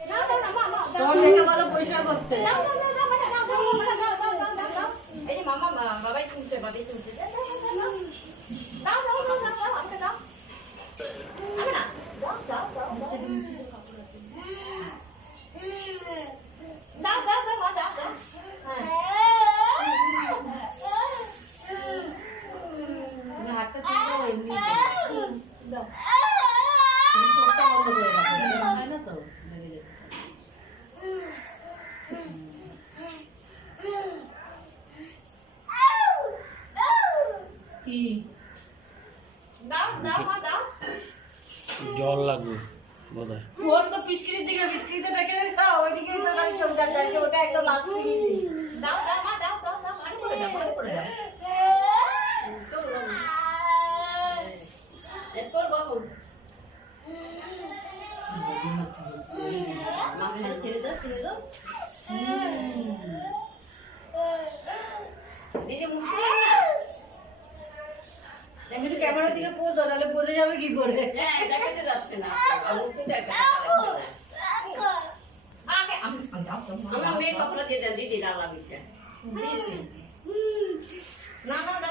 তোমার দেখে বলো পরিষ্কার করতে। এই যে মামা বাবাই তুলছে বাবাই তুলছে দাও দাও দাও দাও দাও আমাকে দাও আমি না দাও দাও দাও দাও দাও দাও দাও দাও দাও তুমি হাতটা তুলে এমনি দাও, তুমি চোখটা বন্ধ করে রাখো, হয় না তো লেগে যেতে। কি দাও দাও মা দাও জল লাগবে বোধহয়। ওর তো পিচকিরির দিকে পিচকিরিতে ডেকে দাও, ওইদিকেই তো গাড়ি চমকার যাচ্ছে, ওটা একদম লাস্ট দিয়েছি। দাও দাও মা দাও দাও দাও পানি পড়ে দাও পানি পড়ে দাও তোর বাবু মাকে ছেড়ে দাও ছেড়ে দাও দিদি মুখ খুলে না আমি তো ক্যামেরার দিকে পোজ দাও, নাহলে বোঝা যাবে কি করে। হ্যাঁ দেখাতে যাচ্ছে না মুখে দেখা যাচ্ছে না আগে আমি দাও আমার মেয়ে কপড়া দিয়ে দেন দিদি লাল লাগবে দিয়েছি না না